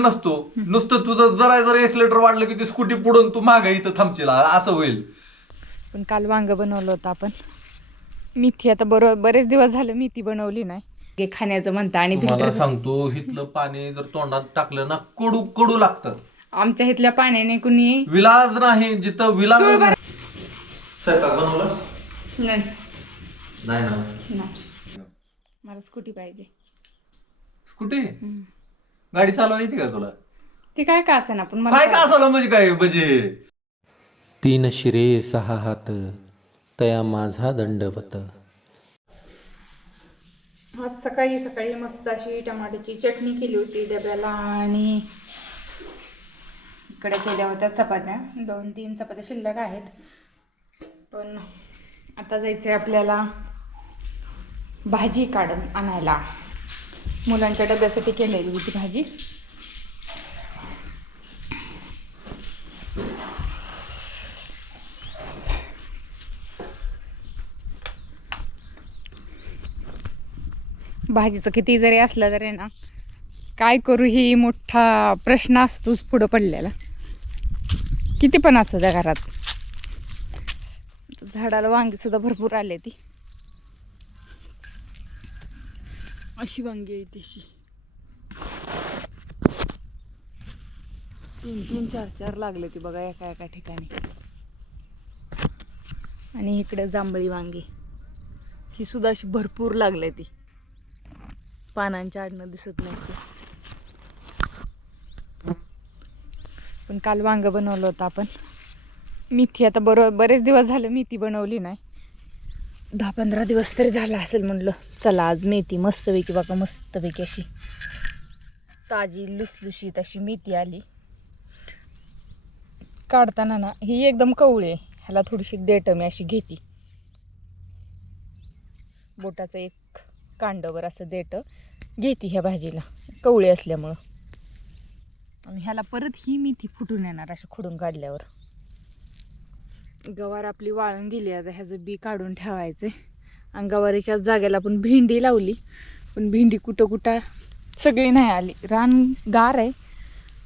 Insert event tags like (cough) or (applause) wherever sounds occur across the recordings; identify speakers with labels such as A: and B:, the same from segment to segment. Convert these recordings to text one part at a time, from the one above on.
A: नसतो. नुसतं तुझं जरा जरा एक्सिलेटर वाढलं की ती स्कूटी पुढून तू मागे इथं थांबशील. असं होईल.
B: पण काल वांग बनवलं होतं आपण. मेथी आता बरोबर बरेच दिवस झालं मेथी बनवली नाही. हे खाण्याचं म्हणता आणि
A: तुम्हाला
B: फिल्टर
A: सांगतो हिथलं पाणी जर तोंडात टाकलं ना कडू कडू लागतं.
B: आमच्या इथल्या पाण्याने कुणी
A: विलाज नाही जिथं विलाज
B: चूळ
A: नाही. स्वयंपाक बनवलं?
B: नाही.
A: नाही ना?
B: नाही. मला स्कूटी पाहिजे.
A: स्कूटी? गाडी चालवा येते का तुला?
B: ते काय का असेना पण
A: काय
B: मला
A: का असलं म्हणजे काय म्हणजे?
C: तीन शिरे सहा हात तया माझा दंडवत.
B: आज सकाळी सकाळी मस्त अशी टमाट्याची चटणी केली होती डब्याला आणि इकडे केल्या होत्या चपात्या. दोन तीन चपात्या शिल्लक आहेत. पण आता जायचं आहे आपल्याला भाजी काढून आणायला. मुलांच्या डब्यासाठी केलेली होती भाजी. भाजीचं किती जरी असलं तरी ना काय करू ही मोठा प्रश्न असतोच पुढं पडलेला. किती पण असू त्या घरात. झाडाला वांगीसुद्धा भरपूर आले ती. अशी वांगी आहे तशी. तीन तीन चार चार लागले ती बघा एका एका ठिकाणी. आणि इकडे जांभळी वांगी. ही सुद्धा अशी भरपूर लागले ती. पानांच्या आडनं दिसत नाही पण काल वांग बनवलं होतं आपण. मेथी आता बरोबर बरेच दिवस झालं मेथी बनवली नाही. दहा पंधरा दिवस तरी झाला असेल म्हणलं. चला आज मेथी मस्तपैकी बघा मस्तपैकी अशी ताजी लुसलुशीत अशी मेथी आली. काढताना ना ही एकदम कवळी आहे. ह्याला थोडीशी देठ मी अशी घेती. बोटाचं एक कांडवर असं देट घेती ह्या भाजीला. कवळी असल्यामुळं. आणि ह्याला परत ही मेथी फुटून येणार अशी खुडून काढल्यावर. गवार आपली वाळून गेली आता ह्याचं बी काढून ठेवायचं आणि गवारीच्या जागेला पण भेंडी लावली. पण भेंडी कुठं कुठं सगळी नाही आली. रान गार आहे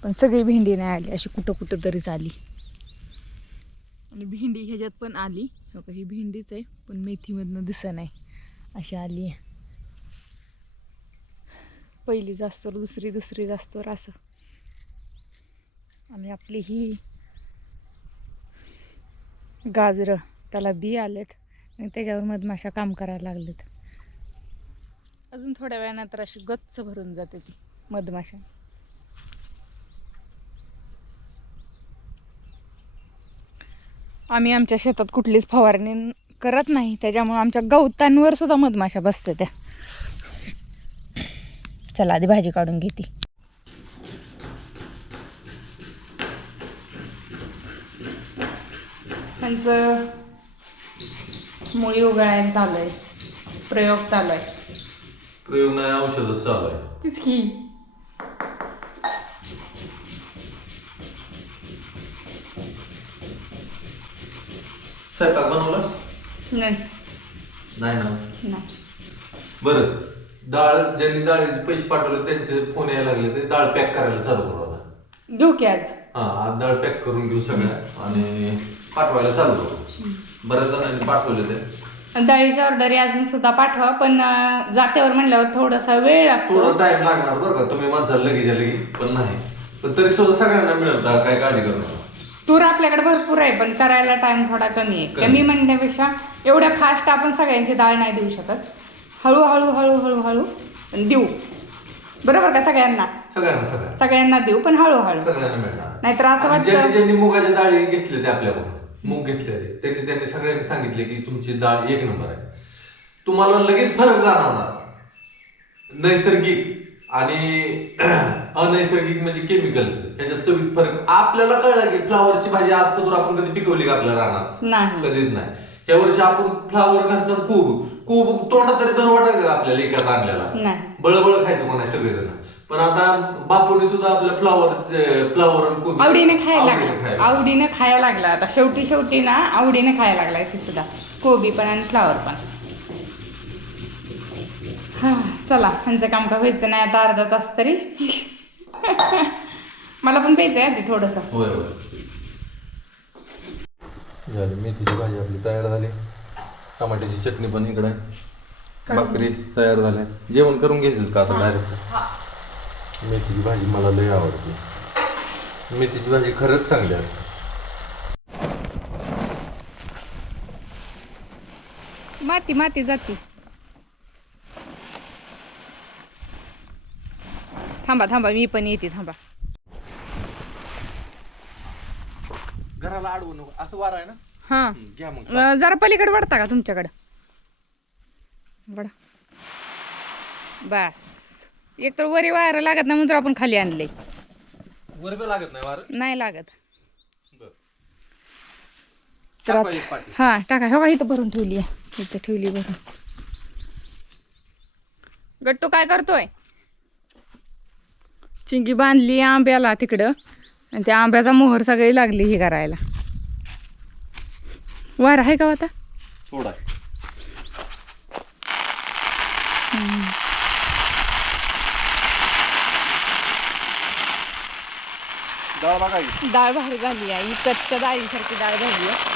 B: पण सगळी भेंडी नाही आली. अशी कुठं कुठं तरीच आली आणि भेंडी ह्याच्यात पण आली. हो ही भेंडीच आहे पण मेथीमधनं दिसत नाही. अशी आली आहे. पहिली जास्तोर दुसरी दुसरी जास्तोर असं. आणि आपली ही गाजरं त्याला बी आलेत. आणि त्याच्यावर मधमाशा काम करायला लागलेत. अजून थोड्या वेळानंतर अशी गच्च भरून जाते ती मधमाशा. आम्ही आमच्या शेतात कुठलीच फवारणी करत नाही. त्याच्यामुळे आमच्या गवतांवर सुद्धा मधमाशा बसते त्या. चला आधी भाजी काढून घेते. त्यांचं मुळी उगाळायला चालू आहे प्रयोग चालू आहे
A: प्रयोग नाही औषधच चालू आहे
B: तीच की.
A: स्वयंपाक बनवलं?
B: नाही.
A: नाही ना?
B: नाही.
A: बरं. डाळ ज्यांनी डाळीचे पैसे पाठवले त्यांचे फोन यायला लागले ते डाळ पॅक करायला चालू करू आता.
B: घेऊ की आज.
A: हा आज डाळ पॅक करून घेऊ सगळ्या. आणि पाठवायला चालू करू बऱ्याच जणांनी पाठवले ते.
B: डाळीच्या ऑर्डरी अजून सुद्धा पाठवा पण अं, जात्यावर म्हणल्यावर थोडासा वेळ लागतो.
A: थोडा टाइम लागणार बरं का? तुम्ही माणसाला लगेच लगी पण नाही. पण तरी सुद्धा सगळ्यांना डाळ काय काळजी करू नका.
B: तूर आपल्याकडे भरपूर आहे पण करायला टाइम थोडा कमी आहे.
A: कमी.
B: कमी. म्हणण्यापेक्षा एवढ्या फास्ट आपण सगळ्यांची डाळ नाही देऊ शकत. हळूहळू हळूहळू हळू देऊ. बरोबर का सगळ्यांना?
A: सगळ्यांना सगळ्यांना.
B: सगळ्यांना देऊ पण हळूहळू.
A: सगळ्यांना मिळणार.
B: नाहीतर असं
A: आणि ज्यांनी
B: वाटतं
A: ज्यांनी मुगाच्या डाळी घेतले ते आपल्याकडून मूग घेतलेले त्यांनी त्यांनी सगळ्यांनी सांगितले की तुमची डाळ एक नंबर आहे. तुम्हाला लगेच फरक जाणवणार. नैसर्गिक आणि (clears throat) अनैसर्गिक म्हणजे केमिकलचं ह्याच्यात चवीत फरक. आपल्याला कळलं की फ्लावरची भाजी आजपर्यंत आपण कधी पिकवली का आपल्या
B: नाही.
A: कधीच नाही. या वर्षी आपण फ्लावर घरचा खूप खूप तोंडात तरी दर वाटायचं का आपल्याला एका आणल्याला बळबळ खायचं म्हणाय सगळेजण. पण आता बापूने सुद्धा आपल्या फ्लावर फ्लावर आणि कोबी.
B: आवडीने खायला लागला. आवडीने खायला लागला. आता शेवटी शेवटी ना आवडीने खायला लागला ती सुद्धा. कोबी पण आणि फ्लावर पण. हा चला ह्यांचं काम का व्हायचं नाही? आता अर्धा तास तरी. मला पण प्यायचं आहे आधी थोडंसं.
A: होय होय. झाली मेथीची भाजी आपली तयार झाली. टमाट्याची चटणी पण इकडे. भाकरी तयार झाल्या. जेवण करून घ्यायचं का आता डायरेक्ट मेथीची भाजी मला लय आवडते. मेथीची भाजी खरंच चांगली असते.
B: माती माती जाती. थांबा थांबा मी पण येते थांबा.
A: घराला अडवू नको असं वारा आहे ना?
B: हा.
A: घ्या मग
B: अं, जरा पलीकडे वाढता का तुमच्याकडं? वडा बस. एक तर वरी वायरा लागत नाही म्हणून आपण खाली आणले
A: वर्ग लागत नाही वार?
B: नाही लागत.
A: बरं.
B: तर
A: टाका एक पाटी.
B: हा टाका. हो का इथं भरून ठेवली आहे. इथं ठेवली भरून. गट्टू काय करतोय? चिंगी बांधली आंब्याला तिकडं. आणि त्या आंब्याचा मोहर सगळी लागली ही करायला. वार आहे का हो आता?
A: थोडा आहे. डाळ बघा की.
B: डाळ भारी झाली आहे ही कच्च्या डाळीसारखी डाळ झाली आहे.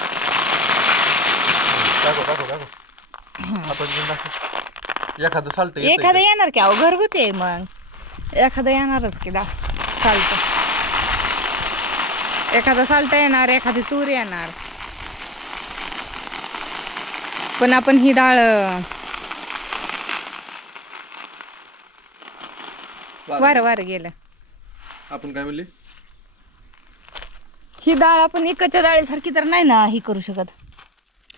A: आपण घेऊन एखादं चालतं
B: एखादं येणार की? अहो घरगुती आहे मग. एखादं येणारच की डाळ. चालतं एखादं चालतं येणार एखादी तूर येणार. पण आपण ही डाळ वारं वारं गेलं.
A: आपण काय म्हणले?
B: ही डाळ आपण इकडच्या डाळीसारखी तर नाही ना ही करू शकत.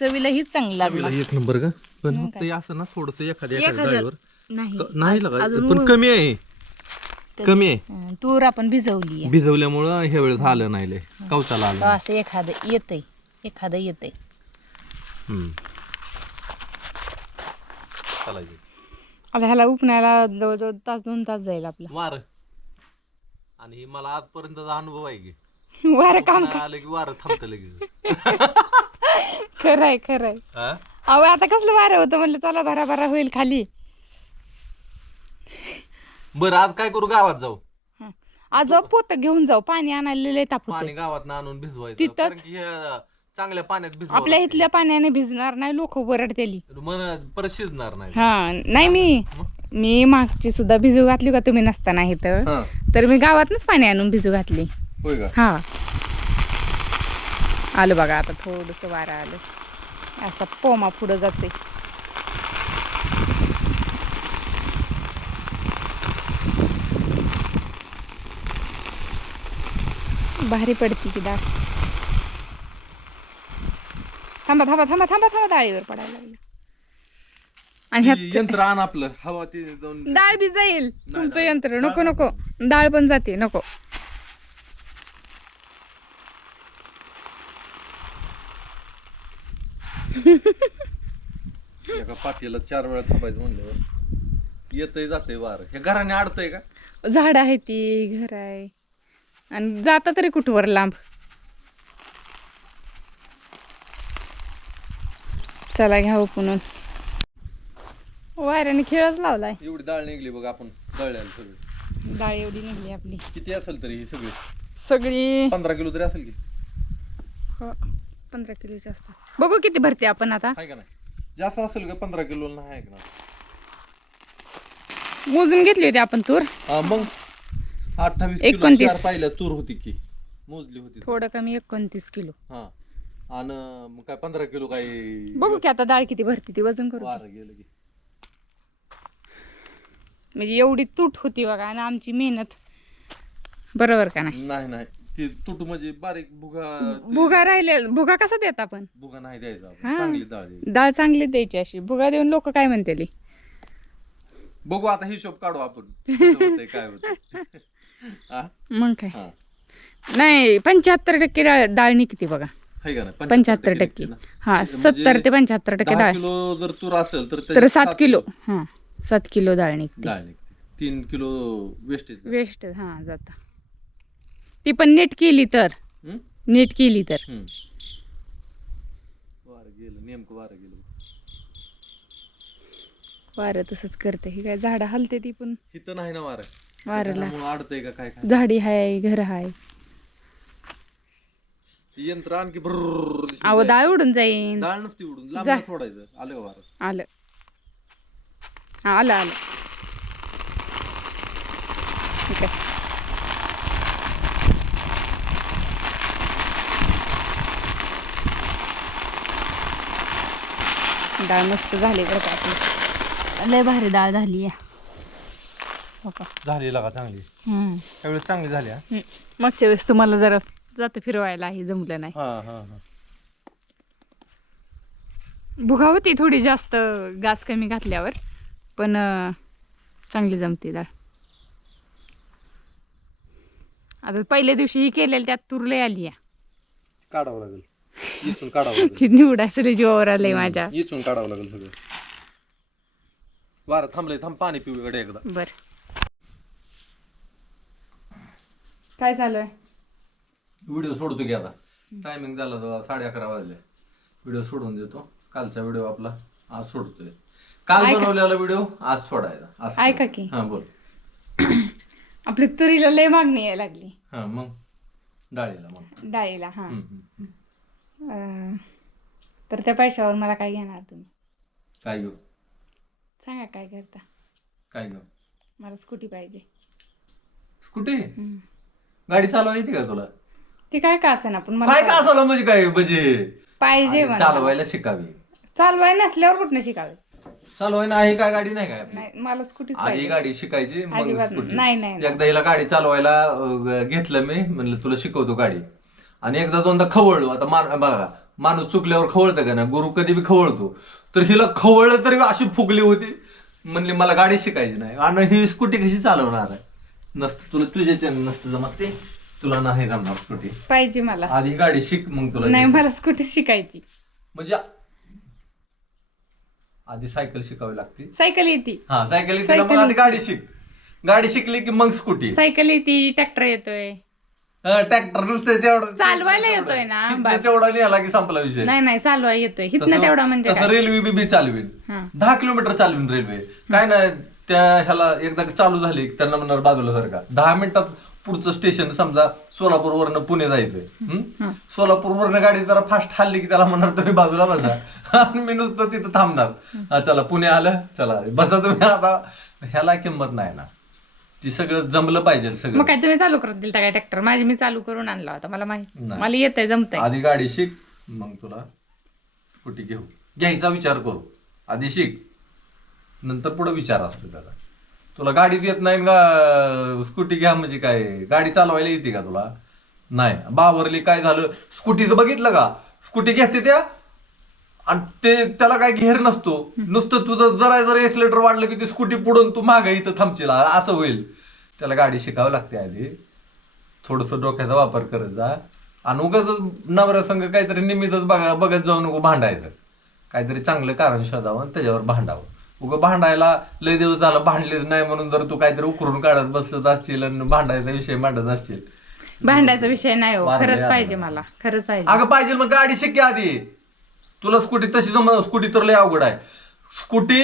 B: चवीला हीच चांगली लागणार.
A: एक नंबर का? पण फक्त हे असं ना थोडस एखाद्या एखाद्या
B: एखाद्या
A: डाळीवर.
B: नाही.
A: क- नाही लागा
B: अजून
A: पण कमी आहे. कमी. आहे.
B: अं, तूर आपण भिजवली आहे.
A: भिजवल्यामुळं ह्या वेळेस आलं नाही लय. कवचाला आलं नाही.
B: असं एखादं येतंय. एखादं येतंय.
A: हम्म. चालायचं
B: आता ह्याला उपण्याला जवळजवळ तास दोन तास जाईल आपला.
A: वार आणि हे मला आजपर्यंतचा अनुभव आहे की. (laughs)
B: वारं काम
A: आलं की वारं थांबतं लगेच. (laughs)
B: खरंय खरंय.
A: हा?
B: अहो आता कसलं वारं होतं म्हणलं चला भरा भरा होईल खाली.
A: बरं आज काय करू गावात जाऊ?
B: हं. आज पोत घेऊन जाऊ. पाणी आणायला लय ताप
A: पाणी गावात आणून भिजवायचं.
B: तिथंच?
A: कारण की हे चांगल्या पाण्यात भिजवावं
B: आपल्या
A: लागतं.
B: इथल्या पाण्याने भिजणार नाही लोक वरडतेली.
A: मन परत शिजणार नाही.
B: हा नाही मी. मी मागची सुद्धा भिजू घातली का? तुम्ही नसताना इथं.
A: हा.
B: तर मी गावातनच पाणी आणून भिजू घातली.
A: होय का?
B: हा. आलं बघा आता थोडस वारं आलं. असा पोमा पुढं जाते भारी पडती की डाळ. थांबा थांबा थांबा थांबा थांबा डाळीवर पडायला लागलं. आणि ह्यात
A: यंत्र आण आपलं. हवा ते जाऊन
B: डाळ बी जाईल तुमचं यंत्र. नको नको. डाळ पण जाते. नको.
A: एका पाठीला चार वेळा थांबायचं म्हणल्यावर येतय जातंय वार. हे घराने अडतंय का?
B: झाड आहे ती घर आहे. आणि जाता तरी कुठवर लांब? चला घ्या पुन्हा वाऱ्याने खेळच लावलाय.
A: एवढी डाळ निघली बघ आपण दळल्याला सगळी.
B: डाळ एवढी निघली आपली.
A: किती असेल तरी ही सगळी?
B: सगळी
A: पंधरा किलो तरी असेल की?
B: हो, पंधरा किलोच्या आसपास बघू किती भरते आपण आता.
A: आहे का नाही? जास्त असेल का पंधरा किलो नाही आहे का नाही?
B: मोजून घेतली होती आपण तूर.
A: हा, मग अठ्ठावीस किलो
B: एकोणतीस.
A: चार पाहिल्या तूर होती की. मोजली होती
B: थोडं कमी एकोणतीस किलो.
A: हा. आणि मग काय पंधरा किलो काय
B: बघू की आता डाळ किती भरती ती वजन करू
A: वार गेलं की.
B: म्हणजे एवढी तूट होती बघा आणि आमची मेहनत बरोबर का नाही?
A: नाही नाही. ती तुटू म्हणजे बारीक भुगा ते
B: भुगा राहिले भुगा कसा देत आपण?
A: भुगा नाही द्यायचा आपण.
B: हा.
A: चांगली डाळ द्यायची.
B: डाळ चांगली द्यायची अशी. भुगा देऊन लोक काय म्हणते
A: बघू आता हिशोब काढू आपण. (laughs) कसं होतंय, काय होतंय. (laughs) हा?
B: मग काय. नाही पंच्याहत्तर टक्के डाळ डाळ निघते बघा. पंच्याहत्तर टक्के. हा
A: म्हणजे
B: सत्तर ते पंच्याहत्तर टक्के डाळ.
A: किलो जर तूर असेल तर
B: सात किलो. हा सात किलो डाळ निघते.
A: डाळ निघते. तीन किलो वेस्टेज.
B: वेस्ट हा जाता. ती पण नीट केली तर. नीट केली तर.
A: वार गेलं नेमकं वार गेलं.
B: वारं तसंच करते. ही काय झाडं हलते ती पण.
A: इथं नाही ना वार. त्यामुळं अडतंय का काय काय
B: झाडी हाय घर हाय.
A: ते यंत्र आणखी भरर
B: अहो
A: जाईल.
B: डाळ उडून जाईन.
A: डाळ नसती उडून लांब
B: जा.
A: सोडायचं आलं का वारं?
B: आलं. हा, आलं आलं. ठीक आहे. डाळ मस्त झाली बरं का आपली. लय भारी डाळ झाली या हो का?
A: झाली का चांगली.
B: हम्म.
A: त्यावेळेस चांगली झाली हा?
B: हम्म. मागच्या वेळेस तुम्हाला जरा जातं फिरवायला हे जमलं नाही.
A: हा हा हा.
B: भुगा होती थोडी जास्त गास कमी घातल्यावर पण अं, चांगली जमते डाळ. आता पहिल्या दिवशी ही केलेली त्यात तुरले आली या
A: काढावं लागेल. इचून काढावं लागेल.
B: ती (laughs) निवडायचं जीवावर आलंय माझ्या.
A: इचून काढावं लागेल सगळं. वारं थांबलंय थांब पाणी पिऊ इकडे एकदा.
B: बर. काय चालू आहे
A: व्हिडिओ सोडतो की आता. टायमिंग झाला तर साडे अकरा वाजले. व्हिडिओ सोडून देतो. कालचा व्हिडिओ आपला आज सोडतोय. काल. बनवलेला व्हिडिओ आज सोडायचा. असं
B: ऐका. की.
A: हा बोल. (clears throat)
B: आपली तुरीला लय मागणी यायला लागली.
A: हा मग. डाळीला मग.
B: डाळीला हा.
A: हम्म, हम्म, हम्म.
B: अं, तर त्या पैशावर मला काय घेणार तुम्ही?
A: काय घेऊ?
B: सांगा काय करता?
A: काय घेऊ?
B: मला स्कूटी पाहिजे.
A: स्कूटी?
B: हम्म.
A: गाडी चालवा येते का तुला?
B: ते काय का असेना पण मला
A: काय का असलं म्हणजे काय म्हणजे?
B: पाहिजे मला.
A: चालवायला शिकावी.
B: चालवाय नसल्यावर कुठनं शिकावे?
A: चालवाय नाही काय गाडी नाही काय आपली?
B: नाही मला स्कूटीच
A: आधी
B: पाहिजे.
A: गाडी शिकायची मग
B: अजिबात
A: स्कूटी.
B: नाही, नाही, नाही.
A: एकदा हिला गाडी चालवायला अं, घेतलं मी म्हणलं तुला शिकवतो गाडी. आणि एकदा दोनदा खवळलो. आता मान बघा माणूस चुकल्यावर खवळतं का ना? गुरु कधी बी खवळतो. तर हिला खवळलं तरी अशी फुगली होती. म्हणली मला गाडी शिकायची नाही. आणि ही स्कूटी कशी चालवणार आहे? नसतं तुला तुझ्याच्या नसतं जमत ते. तुला नाही जमणार स्कूटी.
B: पाहिजे मला.
A: आधी गाडी शिक मग तुला
B: नाही. मला स्कूटी शिकायची.
A: म्हणजे आधी सायकल शिकावी लागते.
B: सायकल येते.
A: हा सायकल येते ना, मग
B: सायकल
A: आधी गाडी शिक. गाडी शिकली की मग स्कूटी.
B: सायकल येते ट्रॅक्टर येतोय.
A: ट्रॅक्टर नुसते तेवढं
B: चालवायला येतोय ना,
A: तिथनं
B: बस.
A: तेवढा की संपला विषय.
B: नाही नाही चालवा येतोय. हिथनं
A: तसं-
B: तेवढा म्हणजे
A: तसं
B: काय?
A: रेल्वे बी बी चालवीन.
B: हा.
A: दहा किलोमीटर चालवीन रेल्वे काय नाही त्या ह्याला एकदा चालू झाली की त्यांना म्हणणार बाजूला सर का दहा मिनिटात पुढचं स्टेशन समजा सोलापूर वरनं पुणे जायचंय? सोलापूर वरनं गाडी जरा फास्ट हल्ली की त्याला म्हणणार तुम्ही बाजूला बसा. (laughs) आणि मी नुसतं तिथं थांबणार. हा, चला पुणे आलं चला बसा तुम्ही आता. ह्याला किंमत नाही ना. ती सगळं जमलं पाहिजे
B: मग
A: सगळं
B: काय तुम्ही चालू करत दिलता काय ट्रॅक्टर माझी मी चालू करून आणला होता मला माहीत.
A: नाही.
B: मला येतंय जमतंय.
A: आधी गाडी शिक मग तुला स्कूटी घेऊ. घ्यायचा विचार करू. आधी शिक नंतर पुढे विचार असतो त्याला तुला गाडीच येत नाही का स्कूटी घ्या म्हणजे काय? गाडी चालवायला येते का तुला? नाही. बावरली काय झालं? स्कूटीचं बघितलं का? स्कूटी घेते त्या आणि ते त्याला काय घेर नसतो. नुसतं तुझं जरा जरा एक्सिलेटर वाढलं की ती स्कूटी पुढून तू मागे इथं थांबशील. असं होईल. त्याला गाडी शिकावं लागते आधी. थोडस डोक्याचा वापर करत जा. आणि उगाच नवऱ्या संघ काहीतरी निमित्तच बघा बघत जाऊ नको भांडायचं. काहीतरी चांगलं कारण शोधावं आणि त्याच्यावर भांडावं. उगं भांडायला लय दिवस झालं भांडलेच नाही म्हणून जर तू काहीतरी उकरून काढत बसत असशील आणि भांडायचा विषय मांडत असशील.
B: भांडायचा विषय नाही हो. खरंच. पाहिजे मला. खरंच पाहिजे.
A: अगं पाहिजे मग गाडी शिक की आधी. तुला स्कूटी तशी जम स्कूटी तर लय अवघड आहे स्कूटी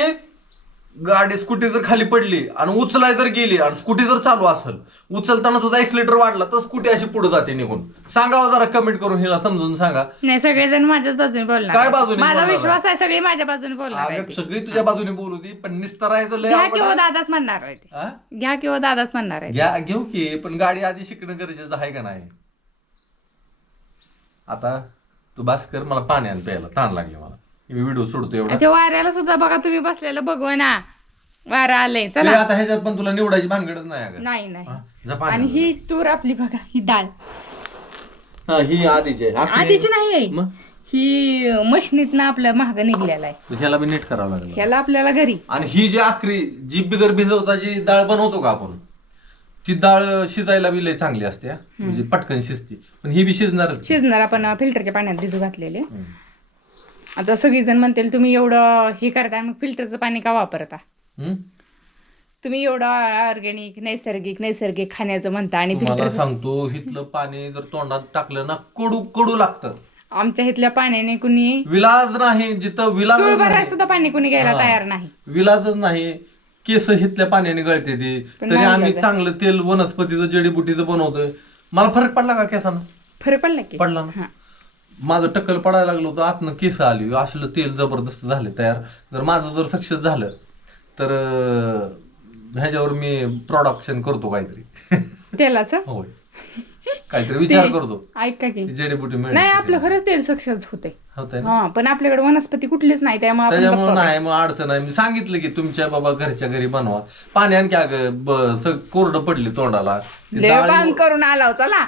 A: गाडी स्कूटी जर खाली पडली आणि उचलाय जर गेली आणि स्कूटी जर चालू असेल उचलताना तुझा एक्सिलेटर वाढला तर स्कूटी अशी पुढे जाते निघून सांगावं जरा कमेंट करून हिला समजून सांगा
B: नाही सगळेजण माझ्याच बाजूने
A: काय. बाजूने
B: माझा
A: बोलणार
B: विश्वास आहे सगळे माझ्या बाजूने बोलणार
A: अगं
B: आहेत
A: सगळी तुझ्या बाजूने बोलू दे पण निस्तरायचं लय
B: घ्या
A: अवघड
B: किंवा
A: आहे.
B: दादाच म्हणणार आहे ते.
A: हा?
B: घ्या किंवा दादाच म्हणणार आहे
A: घ्या घेऊ की पण गाडी आधी शिकणं गरजेचं आहे का नाही आता तू बास कर मला पाणी आण प्यायला. ताण लागले मला. मी व्हिडिओ सोडतो एवढा.
B: ते वाऱ्याला सुद्धा बघा तुम्ही बसलेलं बघू ना वारं आलंय
A: ते
B: चला
A: आता ह्याच्यात पण तुला निवडायची भानगडच नाही अगं.
B: नाही नाही.
A: हा, जा पाणी
B: आणि
A: आण.
B: ही तूर आपली बघा ही डाळ.
A: हा, ही आधीची आहे. आपली-
B: आधीची नाही
A: मग?
B: ही मशनीतनं आपल्या महाग निघलेला आहे.
A: तर ह्याला बी नीट करावं लागेल.
B: ह्याला आपल्याला घरी.
A: आणि ही जी आखरी जी बिगर भिजवताची डाळ बनवतो का आपण? ती डाळ शिजायला बी लय चांगली असते हा. म्हणजे पटकन शिजते. पण ही बी शिजणारच की.
B: शिजणार आपण फिल्टरच्या पाण्यात भिजू घातलेले. आता सगळीजण म्हणतील तुम्ही एवढं हे करता मग फिल्टरचं पाणी का वापरता?
A: हम्म?
B: तुम्ही एवढं ऑर्गॅनिक नैसर्गिक नैसर्गिक खाण्याचं म्हणता आणि
A: तुम्हाला
B: फिल्टर
A: सांगतो हिथलं पाणी जर तोंडात टाकलं ना कडू कडू लागतं.
B: आमच्या इथल्या पाण्याने कुणी
A: विलाज नाही जिथं विलाज
B: सुद्धा पाणी कुणी घ्यायला तयार नाही.
A: विलाजच नाही. केस हितल्या पाण्याने गळते ती.
B: पण
A: तरी
B: नाही
A: आम्ही
B: गळत.
A: चांगलं तेल वनस्पतीचं जडीबुटीचं बनवतोय. मला फरक पडला का केसानं?
B: फरक पडला की.
A: पडला ना?
B: हा.
A: माझं टक्कल पडायला लागलं होतं आतनं केस आली. असलं तेल जबरदस्त झाले तयार. जर माझं जर सक्सेस झालं तर अं, ह्याच्यावर मी प्रोडक्शन करतो काहीतरी.
B: तेलाचं?
A: होय. काहीतरी विचार करतो.
B: ऐका की.
A: जडीबुटी मिळेल.
B: नाही आपलं खरंच तेल सक्सेस होते
A: होतंय ना?
B: हा पण आपल्याकडे वनस्पती कुठलीच नाही त्यामुळे आपण
A: त्याच्यामुळे
B: गप्प
A: नाही मग अडचण आहे मी सांगितलं की तुमच्या बाबा घरच्या घरी बनवा. पाणी आणखी अगं ब- सग- कोरडं पडली तोंडाला. ते
B: लय
A: डाळी-
B: काम करून आला हो, चला.